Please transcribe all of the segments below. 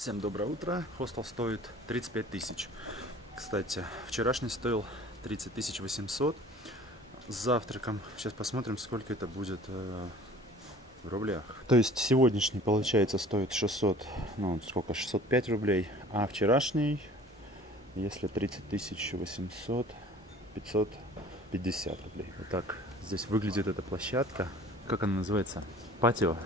Всем доброе утро. Хостел стоит 35 тысяч. Кстати, вчерашний стоил 30 800 с завтраком. Сейчас посмотрим, сколько это будет в рублях. То есть сегодняшний, получается, стоит 600, ну сколько, 605 рублей. А вчерашний, если 30 800, 550 рублей. Вот так здесь выглядит эта площадка. Как она называется? Патио.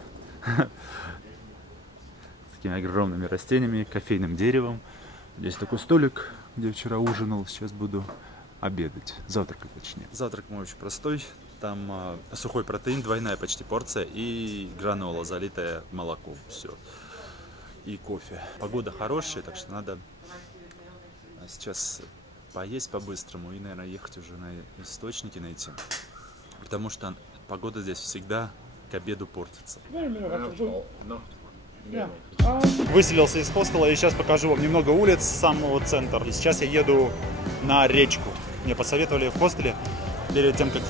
Огромными растениями, кофейным деревом. Здесь такой столик, где вчера ужинал, сейчас буду обедать, завтракать точнее. Завтрак мой очень простой, там сухой протеин, двойная почти порция и гранола, залитая молоком, все. И кофе. Погода хорошая, так что надо сейчас поесть по-быстрому и, наверное, ехать уже на источники найти, потому что погода здесь всегда к обеду портится. Выселился из хостела и сейчас покажу вам немного улиц, самого центра. И сейчас я еду на речку. Мне посоветовали в хостеле перед тем, как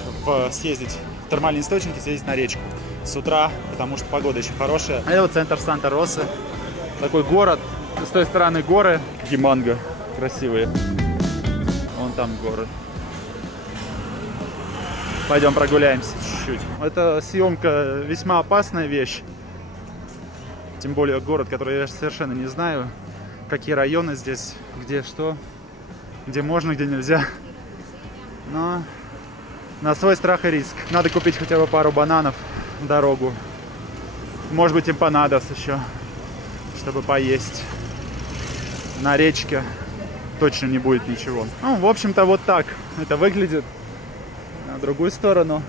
съездить в термальные источники, съездить на речку с утра, потому что погода еще хорошая. А это вот центр Санта-Росы. Такой город. С той стороны горы. Гиманго. Красивые. Вон там горы. Пойдем прогуляемся чуть-чуть. Это съемка весьма опасная вещь. Тем более город, который я совершенно не знаю, какие районы здесь, где что, где можно, где нельзя. Но на свой страх и риск. Надо купить хотя бы пару бананов в дорогу. Может быть, эмпанадос еще, чтобы поесть. На речке точно не будет ничего. Ну, в общем-то, вот так это выглядит. На другую сторону.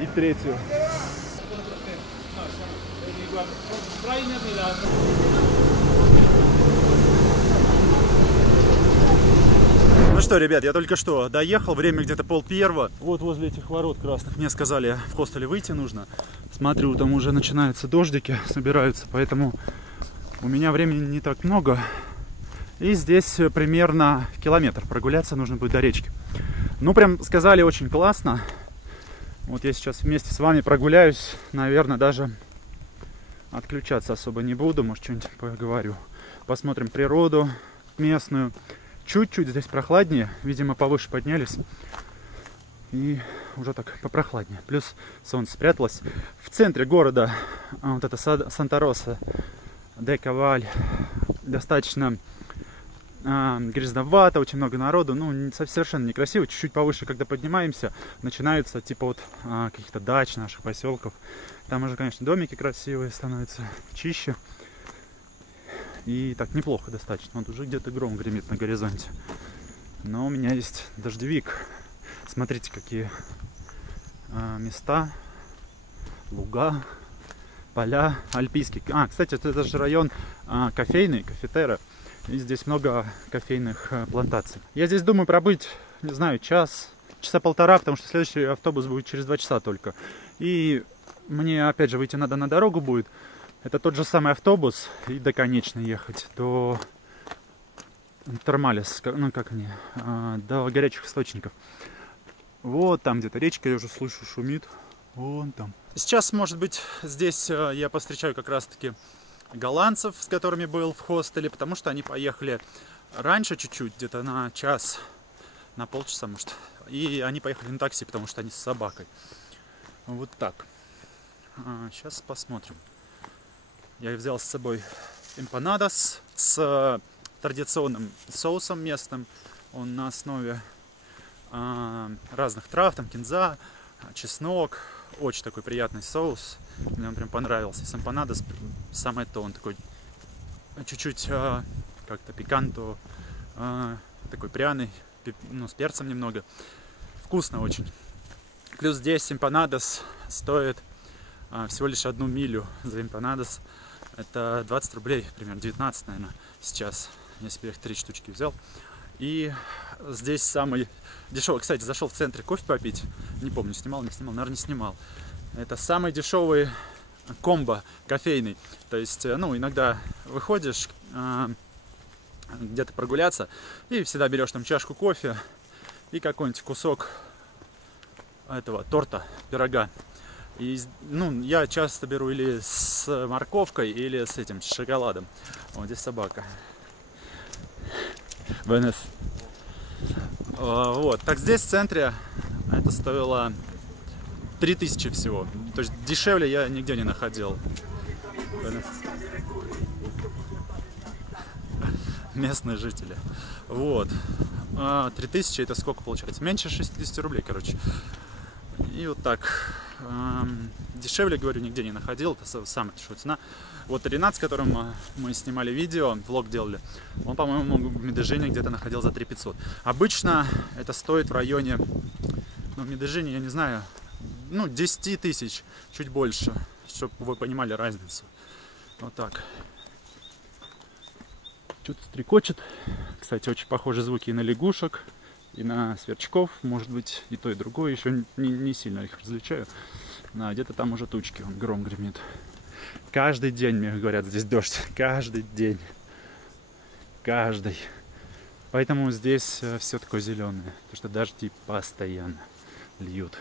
И третью. Ну что, ребят, я только что доехал, время где-то 12:30. Вот возле этих ворот красных мне сказали, в хостеле выйти нужно. Смотрю, там уже начинаются дождики, собираются, поэтому у меня времени не так много. И здесь примерно километр прогуляться нужно будет до речки. Ну, прям сказали, очень классно. Вот я сейчас вместе с вами прогуляюсь, наверное, даже отключаться особо не буду, может, что-нибудь поговорю. Посмотрим природу местную. Чуть-чуть здесь прохладнее, видимо, повыше поднялись. И уже так попрохладнее. Плюс солнце спряталось. В центре города вот это Санта-Роса де Каваль. Достаточно грязновато, очень много народу. Ну, совершенно некрасиво. Чуть-чуть повыше, когда поднимаемся, начинаются типа вот каких-то дач наших поселков. Там уже, конечно, домики красивые становятся, чище. И так неплохо достаточно. Вот уже где-то гром гремит на горизонте. Но у меня есть дождевик. Смотрите, какие места, луга, поля, альпийские. Кстати, это же район кофейный, кафетера. И здесь много кофейных плантаций. Я здесь думаю пробыть, не знаю, часа полтора, потому что следующий автобус будет через 2 часа только. И мне, опять же, выйти надо на дорогу будет. Это тот же самый автобус. И до конечной ехать. До Термалис. Ну, как они? До горячих источников. Вот там где-то речка, я уже слышу, шумит. Вон там. Сейчас, может быть, здесь я повстречаю как раз-таки голландцев, с которыми был в хостеле. Потому что они поехали раньше чуть-чуть, где-то на час, на полчаса, может. И они поехали на такси, потому что они с собакой. Вот так. Сейчас посмотрим. Я взял с собой эмпанадос с традиционным соусом местным. Он на основе разных трав, там кинза, чеснок. Очень такой приятный соус. Мне он прям понравился. С эмпанадос самое то. Он такой чуть-чуть как-то пиканто, такой пряный, ну, с перцем немного. Вкусно очень. Плюс здесь эмпанадос стоит всего лишь 1 милю за эмпанадос. Это 20 рублей, примерно 19, наверное, сейчас. Я себе их 3 штучки взял. И здесь самый дешевый. Кстати, зашел в центре кофе попить. Не помню, снимал, не снимал, наверное, не снимал. Это самый дешевый комбо кофейный. То есть, ну, иногда выходишь где-то прогуляться и всегда берешь там чашку кофе, и какой-нибудь кусок этого торта, пирога. И, ну, я часто беру или с морковкой, или с этим, с шоколадом. Вот здесь собака. Венес. Вот. Так здесь в центре это стоило 3000 всего. То есть дешевле я нигде не находил. Местные жители. Вот. 3000 это сколько получается? Меньше 60 рублей, короче. И вот так. Дешевле, говорю, нигде не находил. Это самая дешевая цена. Вот Ренат, с которым мы снимали видео, влог делали, он, по-моему, в Медежине где-то находил за 3500. Обычно это стоит в районе, ну, в Медежине, я не знаю, ну, 10 тысяч, чуть больше, чтобы вы понимали разницу. Вот так. Что-то стрекочет. Кстати, очень похожи звуки и на лягушек, и на сверчков. Может быть, и то, и другое. Еще не сильно их различаю. А где-то там уже тучки, он гром гремит. Каждый день, мне говорят, здесь дождь. Каждый день. Каждый. Поэтому здесь все такое зеленое. Потому что дожди постоянно льют.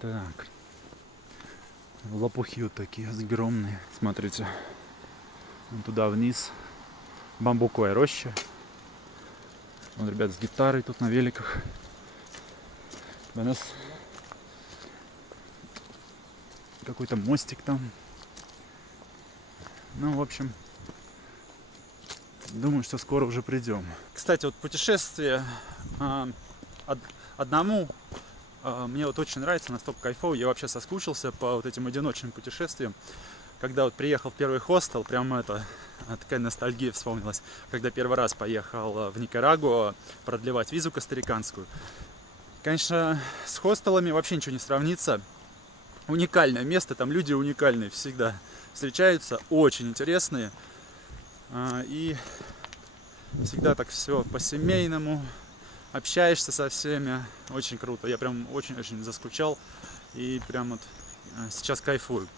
Так. Лопухи вот такие огромные. Смотрите. Вон туда вниз. Бамбуковая роща. Вон ребят с гитарой тут на великах. У нас какой-то мостик там. Ну, в общем, думаю, что скоро уже придем. Кстати, вот путешествие одному мне вот очень нравится, настолько кайфово. Я вообще соскучился по вот этим одиночным путешествиям. Когда вот приехал в первый хостел, прям такая ностальгия вспомнилась. Когда первый раз поехал в Никарагуа продлевать визу костариканскую. Конечно, с хостелами вообще ничего не сравнится. Уникальное место, там люди уникальные всегда встречаются, очень интересные. И всегда так все по-семейному, общаешься со всеми, очень круто. Я прям очень-очень заскучал и прям вот сейчас кайфую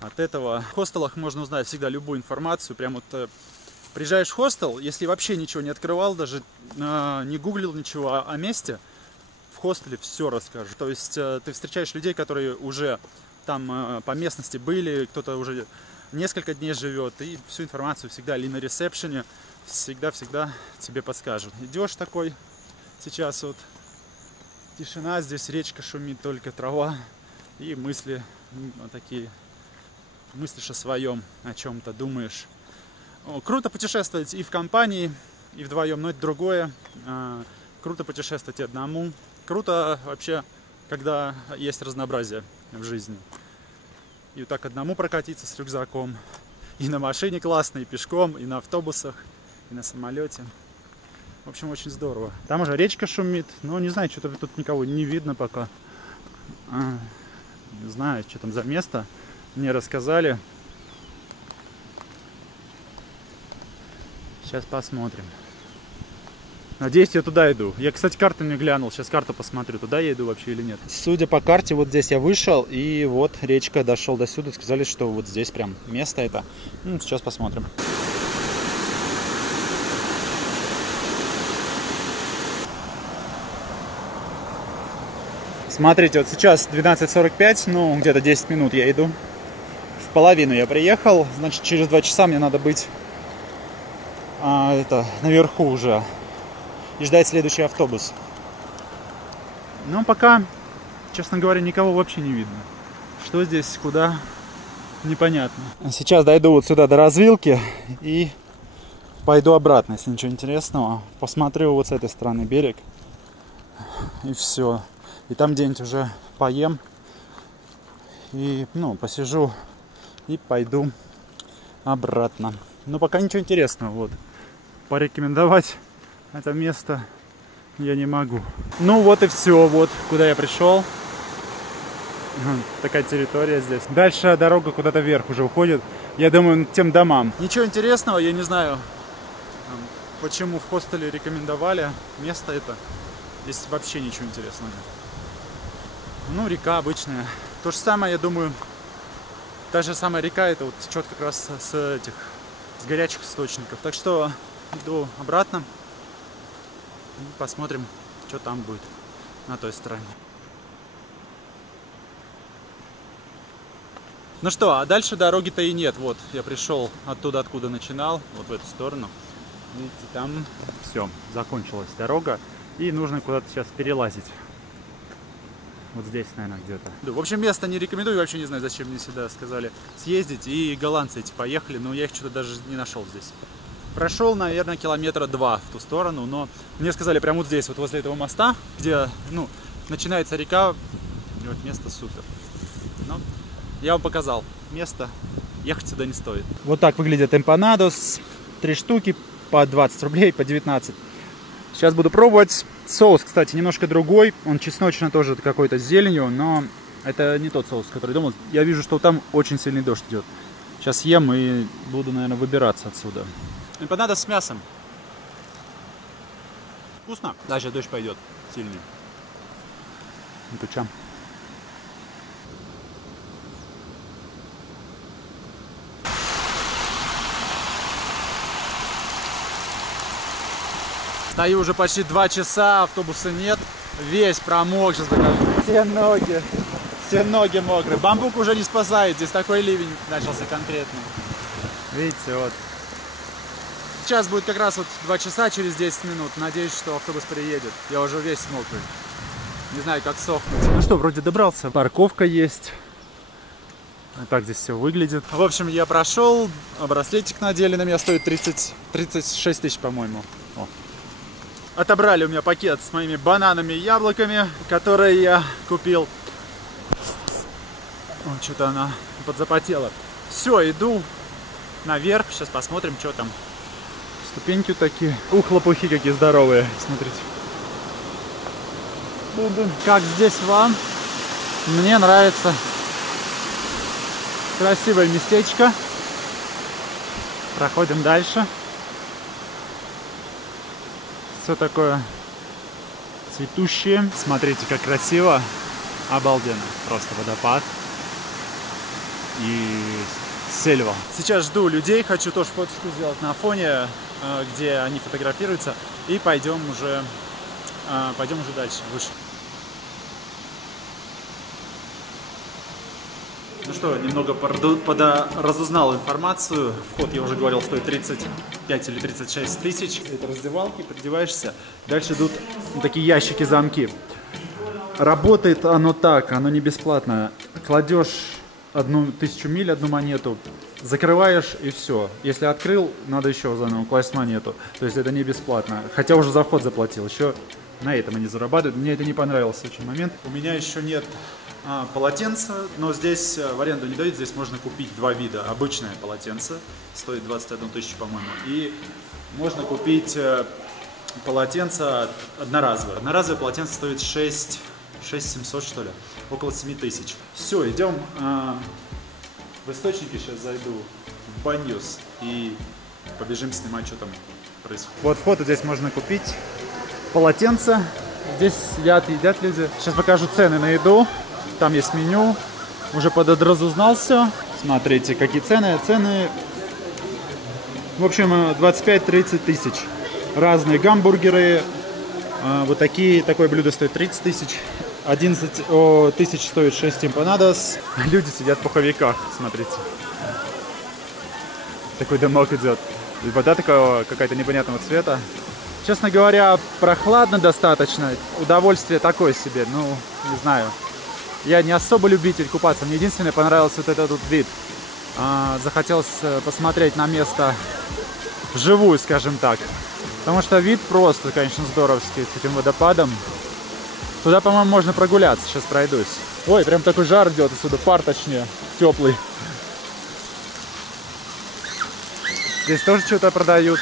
от этого. В хостелах можно узнать всегда любую информацию. Прям вот приезжаешь в хостел, если вообще ничего не открывал, даже не гуглил ничего о месте, в хостеле все расскажут. То есть ты встречаешь людей, которые уже там по местности были, кто-то уже несколько дней живет, и всю информацию всегда или на ресепшене всегда тебе подскажут. Идешь такой, сейчас вот тишина, здесь речка шумит, только трава, и мысли такие, мыслишь о своем, о чем-то думаешь. Круто путешествовать и в компании, и вдвоем, но это другое. Круто путешествовать и одному. Круто вообще, когда есть разнообразие в жизни. И вот так одному прокатиться с рюкзаком. И на машине классно, и пешком, и на автобусах, и на самолете. В общем, очень здорово. Там уже речка шумит, но не знаю, что-то тут никого не видно пока. Не знаю, что там за место. Мне рассказали. Сейчас посмотрим. Надеюсь, я туда иду. Я, кстати, карту не глянул. Сейчас карту посмотрю, туда я иду вообще или нет. Судя по карте, вот здесь я вышел, и вот речка, дошел до сюда. Сказали, что вот здесь прям место это. Ну, сейчас посмотрим. Смотрите, вот сейчас 12:45, ну, где-то 10 минут я иду. В половину я приехал, значит, через 2 часа мне надо быть наверху уже и ждать следующий автобус. Но пока, честно говоря, никого вообще не видно. Что здесь, куда, непонятно. Сейчас дойду вот сюда до развилки и пойду обратно, если ничего интересного. Посмотрю вот с этой стороны берег. И все. И там где-нибудь уже поем. И, ну, посижу и пойду обратно. Но пока ничего интересного. Вот. Порекомендовать это место я не могу. Ну вот и все. Вот куда я пришел. Такая территория здесь. Дальше дорога куда-то вверх уже уходит. Я думаю, к тем домам. Ничего интересного, я не знаю, почему в хостеле рекомендовали место это. Здесь вообще ничего интересного нет. Ну, река обычная. То же самое, я думаю, та же самая река, это вот течет как раз с горячих источников. Так что иду обратно и посмотрим, что там будет. на той стороне. Ну что, а дальше дороги-то и нет. Вот, я пришел оттуда, откуда начинал, вот в эту сторону. Видите, там все, закончилась дорога. И нужно куда-то сейчас перелазить. Вот здесь, наверное, где-то. В общем, место не рекомендую, вообще не знаю, зачем мне сюда сказали съездить. И голландцы эти поехали, но я их что-то даже не нашел здесь. Прошел, наверное, километра 2 в ту сторону, но мне сказали прямо вот здесь, вот возле этого моста, где, ну, начинается река, и вот место супер. Но я вам показал место, ехать сюда не стоит. Вот так выглядят эмпанадос, 3 штуки по 20 рублей, по 19. Сейчас буду пробовать. Соус, кстати, немножко другой, он чесночный тоже какой-то с зеленью, но это не тот соус, который думал. Я вижу, что там очень сильный дождь идет. Сейчас ем и буду, наверное, выбираться отсюда. Эмпанадос с мясом. Вкусно. Дальше дождь пойдет сильный. Ну-ка, чам. Стою уже почти 2 часа, автобуса нет. Весь промок, сейчас покажу. Все ноги мокрые. Бамбук уже не спасает, здесь такой ливень начался конкретный. Видите, вот. Сейчас будет как раз вот 2 часа через 10 минут. Надеюсь, что автобус приедет. Я уже весь мокрый. Не знаю, как сохнуть. Ну что, вроде добрался. Парковка есть. Вот так здесь все выглядит. В общем, я прошел. Браслетик надели. На меня стоит 36 тысяч, по-моему. Отобрали у меня пакет с моими бананами и яблоками, которые я купил. Что-то она подзапотела. Все, иду наверх. Сейчас посмотрим, что там. Ступеньки такие. Ух, лопухи какие здоровые. Смотрите. Как здесь вам? Мне нравится. Красивое местечко. Проходим дальше. Все такое цветущее. Смотрите, как красиво. Обалденно. Просто водопад. И сельва. Сейчас жду людей. Хочу тоже фоточку сделать на фоне, где они фотографируются. И пойдем уже дальше, выше. Ну что, немного разузнал информацию. Вход, я уже говорил, стоит 35 или 36 тысяч. Это раздевалки, переодеваешься. Дальше идут такие ящики-замки. Работает оно так, оно не бесплатно. Кладешь 1000 миль, одну монету, закрываешь и все. Если открыл, надо еще заново класть монету. То есть это не бесплатно. Хотя уже за вход заплатил. Еще на этом они зарабатывают. Мне это не понравился очень момент. У меня еще нет полотенца, но здесь в аренду не дают. Здесь можно купить 2 вида. Обычное полотенце стоит 21 тысячу, по-моему. И можно купить полотенце одноразовое. Одноразовое полотенце стоит 6700, что ли. Около 7 тысяч. Все, идем в источники. Сейчас зайду в Баньюс и побежим снимать, что там происходит. Вот вход здесь можно купить полотенце. Здесь сидят, едят люди. Сейчас покажу цены на еду. Там есть меню. Уже подразузнал все. Смотрите, какие цены. Цены, в общем, 25-30 тысяч. Разные гамбургеры. Вот такое блюдо стоит 30 тысяч. 11 тысяч стоит 6 эмпанадос. Люди сидят в пуховиках, смотрите. Такой дымок идет. И вода такая какая-то непонятного цвета. Честно говоря, прохладно достаточно. Удовольствие такое себе, ну, не знаю. Я не особо любитель купаться. Мне единственное понравился вот этот вид. Захотелось посмотреть на место вживую, скажем так. Потому что вид просто, конечно, здоровский с этим водопадом. Туда, по-моему, можно прогуляться. Сейчас пройдусь. Ой, прям такой жар идет отсюда. Пар, точнее. Теплый. Здесь тоже что-то продают.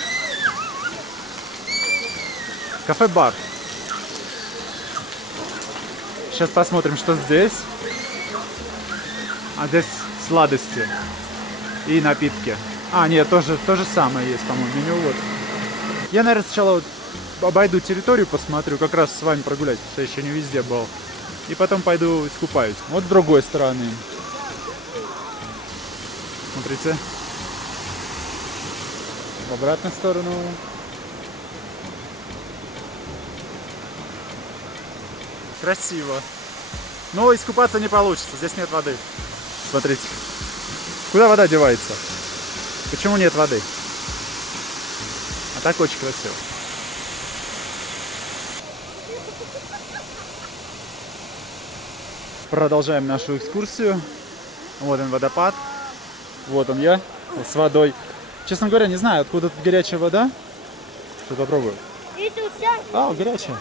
Кафе-бар. Сейчас посмотрим, что здесь. А здесь сладости и напитки. Нет, то же самое есть, по-моему, меню. Вот. Я, наверное, сначала вот обойду территорию, посмотрю, как раз с вами прогулять, потому что я еще не везде был. И потом пойду искупаюсь. Вот с другой стороны. Смотрите. В обратную сторону. Красиво. Но искупаться не получится, здесь нет воды. Смотрите. Куда вода девается? Почему нет воды? А так очень красиво. Продолжаем нашу экскурсию. Вот он водопад. Вот он я с водой. Честно говоря, не знаю, откуда тут горячая вода. Сейчас попробую. А, горячая.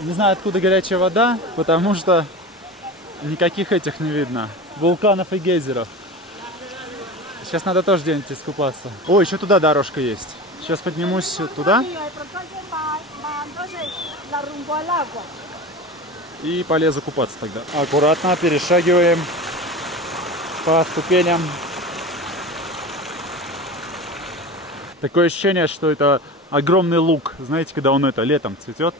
Не знаю, откуда горячая вода, потому что никаких этих не видно. Вулканов и гейзеров. Сейчас надо тоже где-нибудь искупаться. О, еще туда дорожка есть. Сейчас поднимусь туда. И полезу купаться тогда. Аккуратно перешагиваем по ступеням. Такое ощущение, что это огромный лук. Знаете, когда он это летом цветет?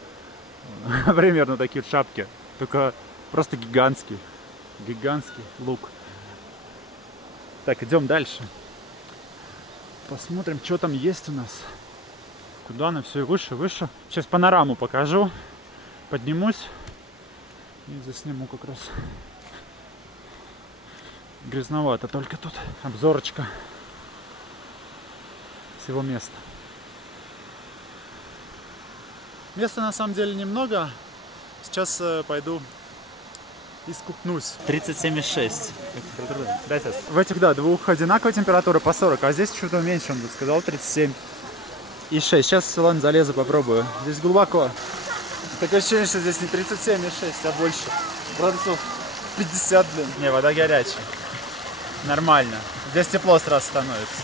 Примерно такие шапки. Только просто гигантский. Гигантский лук. Так, идем дальше. Посмотрим, что там есть у нас. Куда она все выше, выше. Сейчас панораму покажу. Поднимусь. И засниму как раз. Грязновато только тут. Обзорочка всего места. Места на самом деле немного. Сейчас пойду искупнусь. 37,6. В этих, да, двух одинаковая температура по 40, а здесь что-то меньше, он сказал 37,6. Сейчас, ладно, залезу, попробую. Здесь глубоко. Такое ощущение, что здесь не 37,6, а больше. Градусов 50, блин. Не, вода горячая. Нормально. Здесь тепло сразу становится.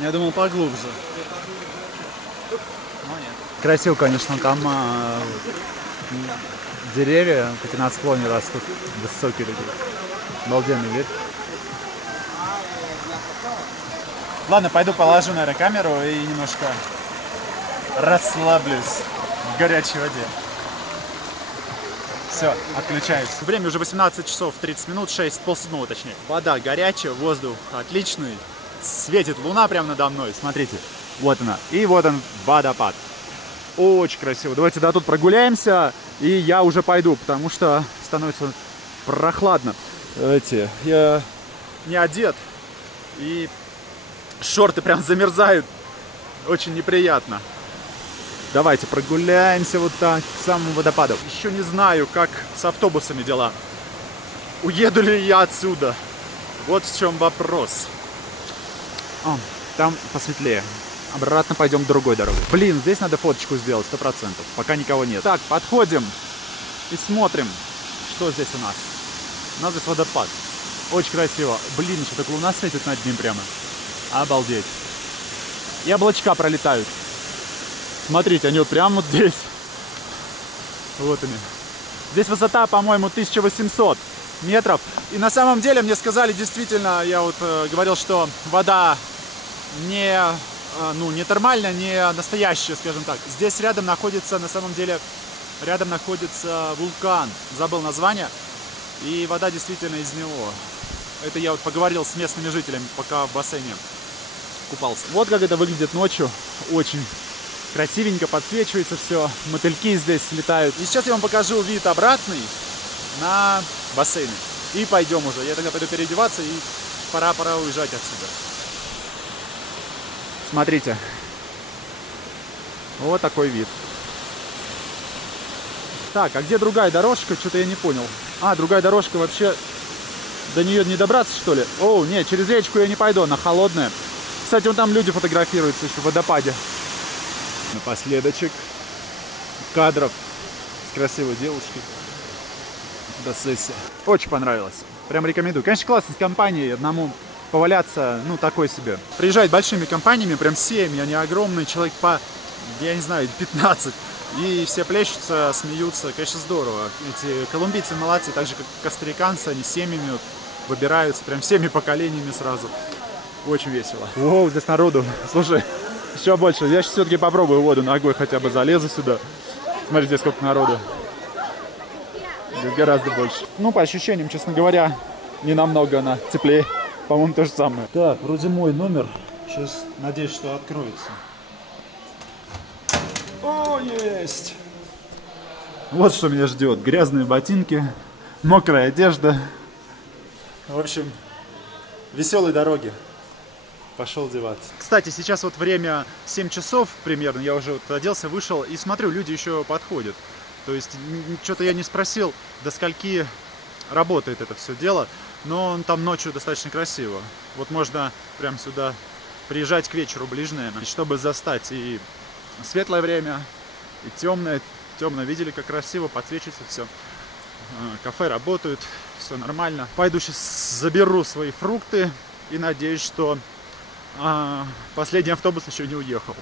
Я думал поглубже. Но нет. Красиво, конечно, там деревья, хоть на склоне растут, высокие такие. Обалденный вид. Ладно, пойду положу, наверное, камеру и немножко расслаблюсь в горячей воде. Все, отключаюсь. Время уже 18 часов 30 минут, 6:30 точнее. Вода горячая, воздух отличный. Светит луна прямо надо мной, смотрите. Вот она. И вот он, водопад. Очень красиво. Давайте до тут прогуляемся, и я уже пойду, потому что становится прохладно. Давайте, я не одет, и шорты прям замерзают. Очень неприятно. Давайте прогуляемся вот так к самому водопаду. Еще не знаю, как с автобусами дела. Уеду ли я отсюда? Вот в чем вопрос. О, там посветлее. Обратно пойдем другой дорогой. Блин, здесь надо фоточку сделать, 100%. Пока никого нет. Так, подходим и смотрим, что здесь у нас. У нас здесь водопад. Очень красиво. Блин, еще так луна светит над ним прямо. Обалдеть. И облачка пролетают. Смотрите, они вот прямо вот здесь. Вот они. Здесь высота, по-моему, 1800 метров. И на самом деле мне сказали, действительно, я вот говорил, что вода не термальная, не настоящая, скажем так. Здесь рядом находится, на самом деле, рядом находится вулкан. Забыл название. И вода действительно из него. Это я вот поговорил с местными жителями, пока в бассейне купался. Вот как это выглядит ночью. Очень красивенько подсвечивается все. Мотыльки здесь летают. И сейчас я вам покажу вид обратный на бассейн. И пойдем уже. Я тогда пойду переодеваться, и пора уезжать отсюда. Смотрите. Вот такой вид. Так, а где другая дорожка? Что-то я не понял. А, другая дорожка вообще... До нее не добраться, что ли? О, нет, через речку я не пойду, она холодная. Кстати, вон там люди фотографируются еще в водопаде. Напоследочек кадров с красивой девушкой. Фотосессия. Очень понравилось. Прям рекомендую. Конечно, классно с компанией. Одному поваляться, ну, такой себе. Приезжают большими компаниями, прям семьи, они огромные, человек по, я не знаю, 15. И все плещутся, смеются. Конечно, здорово. Эти колумбийцы молодцы, так же, как костариканцы, они семьями вот выбираются, прям всеми поколениями сразу. Очень весело. О, здесь народу. Слушай, еще больше. Я сейчас все-таки попробую воду ногой, хотя бы залезу сюда. Смотри, здесь сколько народу. Здесь гораздо больше. Ну, по ощущениям, честно говоря, не намного она теплее. По-моему, то же самое. Так, вроде мой номер. Сейчас надеюсь, что откроется. О, есть! Вот что меня ждет. Грязные ботинки, мокрая одежда. В общем, веселой дороги. Пошел одеваться. Кстати, сейчас вот время 7 часов примерно. Я уже вот оделся, вышел и смотрю, люди еще подходят. То есть, что-то я не спросил, до скольки работает это все дело. Но там ночью достаточно красиво. Вот можно прям сюда приезжать к вечеру ближе, наверное, чтобы застать и светлое время, и темное. Темно, видели, как красиво подсвечивается все. Кафе работают, все нормально. Пойду сейчас заберу свои фрукты и надеюсь, что последний автобус еще не уехал.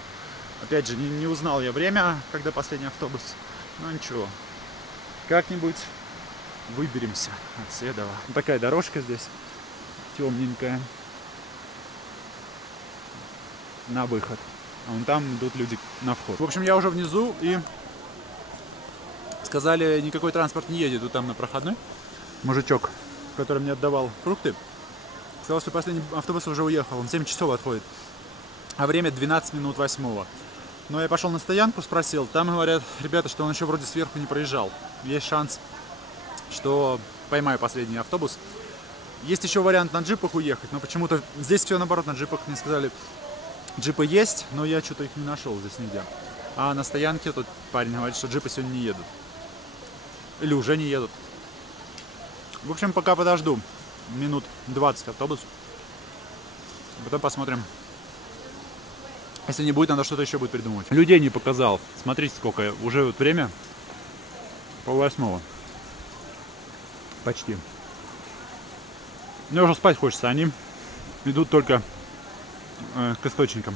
Опять же, не узнал я время, когда последний автобус. Ну ничего, как-нибудь выберемся от Седова. Вот такая дорожка здесь, темненькая, на выход. А вон там идут люди на вход. В общем, я уже внизу, и сказали, никакой транспорт не едет. Тут там на проходной мужичок, который мне отдавал фрукты, сказал, что последний автобус уже уехал. Он 7 часов отходит, а время 12 минут 8. Но я пошел на стоянку, спросил. Там говорят, ребята, что он еще вроде сверху не проезжал. Есть шанс, что поймаю последний автобус. Есть еще вариант на джипах уехать, но почему-то здесь все наоборот, на джипах мне сказали, джипы есть, но я что-то их не нашел здесь нигде. А на стоянке тут парень говорит, что джипы сегодня не едут. Или уже не едут. В общем, пока подожду минут 20 автобус. Потом посмотрим. Если не будет, надо что-то еще будет придумывать. Людей не показал. Смотрите, сколько. Уже вот время 7:30. Почти. Мне уже спать хочется. Они идут только к источникам.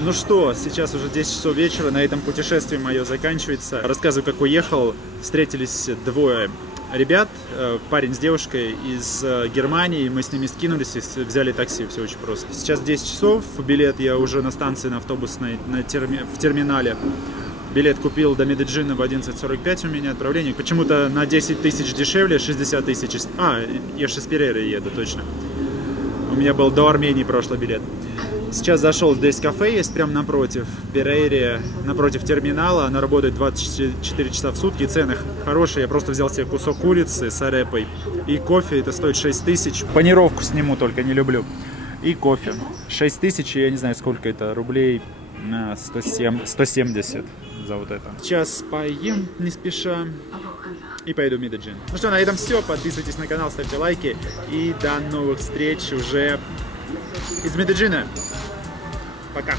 Ну что, сейчас уже 10 часов вечера. На этом путешествие мое заканчивается. Рассказываю, как уехал. Встретились двое ребят, парень с девушкой из Германии, мы с ними скинулись и взяли такси, все очень просто. Сейчас 10 часов, билет я уже на станции, на автобусной, в терминале. Билет купил до Медеджина в 11:45 у меня отправление, почему-то на 10 тысяч дешевле, 60 тысяч. Я же с Перейры еду, точно. У меня был до Армении прошлый билет. Сейчас зашел, здесь кафе есть прямо напротив, в Перейре, напротив терминала. Она работает 24 часа в сутки, цены хорошие. Я просто взял себе кусок курицы с арепой и кофе, это стоит 6 тысяч. Панировку сниму, только не люблю. И кофе. 6 тысяч, я не знаю, сколько это, рублей 170 за вот это. Сейчас поем не спеша и пойду в Медеджин. Ну что, на этом все. Подписывайтесь на канал, ставьте лайки. И до новых встреч уже из Медеджина. Пока.